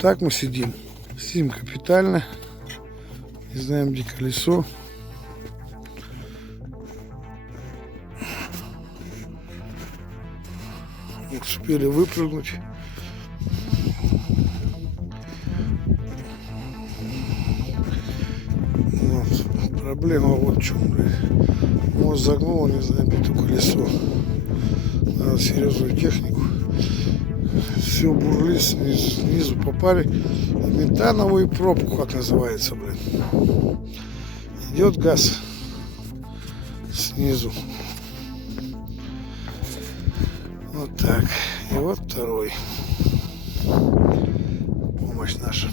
Так мы сидим. Сидим капитально. Не знаем, где колесо. Успели выпрыгнуть. Вот. Проблема вот в чем, блядь. Мост загнул, не знаем, где то колесо. Надо серьезную технику. Все бурлит, снизу попали. Метановую пробку, как называется, блин. Идет газ снизу. Вот так. И вот второй. Помощь наша.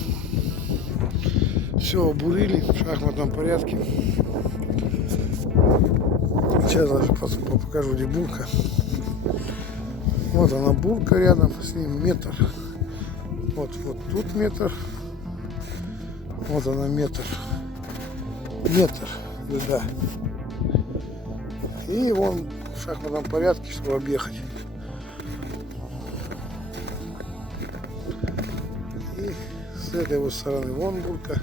Все обурили в шахматном порядке. Сейчас даже покажу, где булка. Вот она, булка рядом с ним, метр. Вот тут метр. Вот она, метр. Метр, да. И вон в шахматном порядке, чтобы объехать. И с этой вот стороны вон бурка,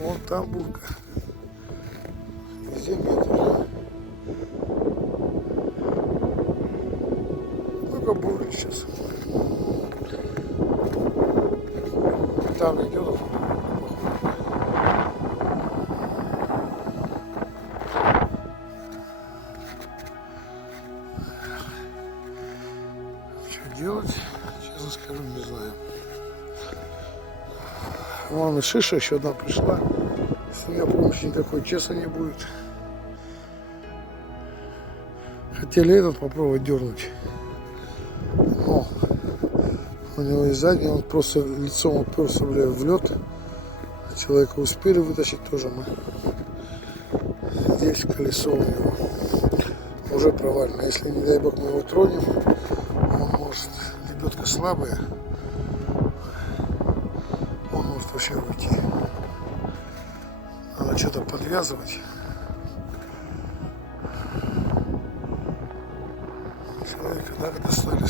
вон там бурка. Везде метр. Только бурлит сейчас. Там идет. Что делать, честно скажу, не знаю. Вон и шиша еще одна пришла. С нее помощи никакой, честно, не будет. Хотели этот попробовать дернуть. Но у него и задний, он просто лицом уперся, бля, в лед. Человека успели вытащить тоже мы. Здесь колесо у него уже провально. Если, не дай бог, мы его тронем, он может, лебедка слабая, он может вообще уйти. Надо что-то подвязывать. Человека так достали.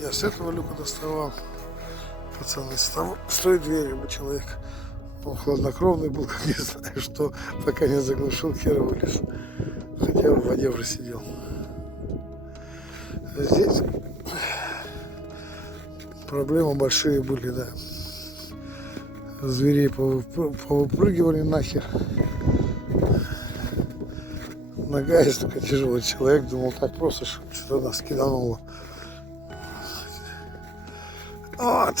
Я с этого люка доставал. Пацаны, с той дверью бы человек. Он хладнокровный был, как не знаю что, пока не заглушил, хер вылез. Хотя в воде уже сидел. Здесь проблемы большие были, да. Зверей повыпрыгивали нахер. Нога есть только тяжелый человек. Думал, так просто что-то нас кидануло. Вот.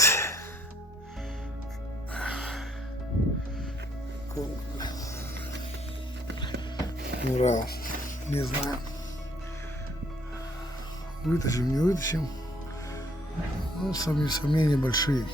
Ура. Не знаю. Вытащим, не вытащим. Ну, сомнения большие.